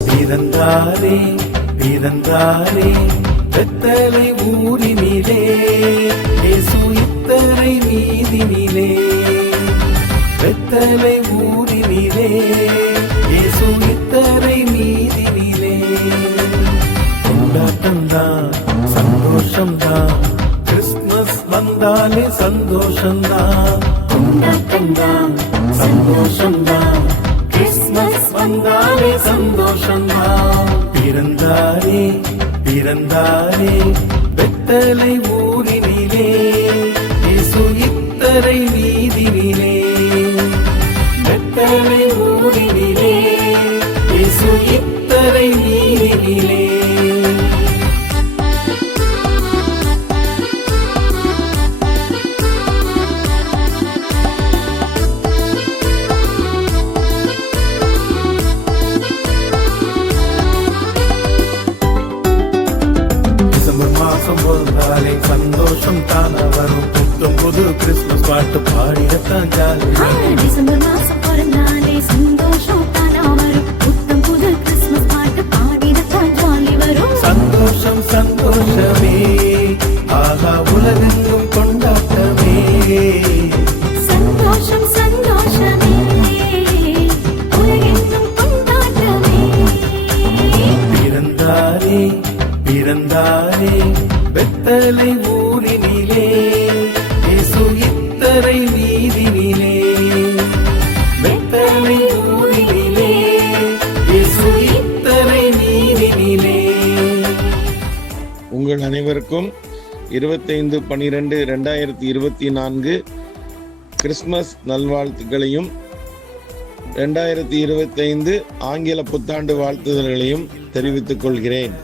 பிறந்தாரே பிறந்தாரே வெத்தலை ஊரினிலே இயேசு இத்தனை மீதினிலே வெத்தலை ஊரினிலே இயேசு இத்தனை மீதினிலே கொண்டாட்டம்தான் சந்தோஷம்தான் கிறிஸ்துமஸ் வந்தாலே சந்தோஷம்தான். கொண்டாட்டம்தான் சந்தோஷம்தான். வந்தாலே சந்தோஷம் தான் பிறந்தாரே பிறந்தாரே வெத்தலை ஊரினிலே இயேசு இத்தனை வீதினிலே வெத்தலை ஊரினிலே இயேசு பிறந்தாலே சந்தோஷம் தானா வரும். புத்தம் புது கிறிஸ்துமஸ் பாட்டு பாடிடத்தான் ஜாலி. டிசம்பர் மாசம் பிறந்தாலே சந்தோஷம் தானா வரும். புத்தம் புது கிறிஸ்துமஸ் பாட்டு பாடிடத்தான் ஜாலி வரும். சந்தோஷம் சந்தோஷமே. ஆகா உலகெங்கும் கொண்டாட்டமே. சந்தோஷம் சந்தோஷமே. உலகெங்கும் கொண்டாட்டமே. பிறந்தாரே பிறந்தாரே. வெத்தலை ஊரினிலே இயேசு இத்தரை வீதினிலே வெத்தலை ஊரினிலே இயேசு இத்தரை வீதினிலே உங்கள் அனைவருக்கும் இருபத்தைந்து பனிரெண்டு ரெண்டாயிரத்தி இருபத்தி நான்கு கிறிஸ்மஸ் நல்வாழ்த்துக்களையும் ரெண்டாயிரத்தி இருபத்தைந்து ஆங்கில புத்தாண்டு வாழ்த்துதல்களையும் தெரிவித்துக் கொள்கிறேன்.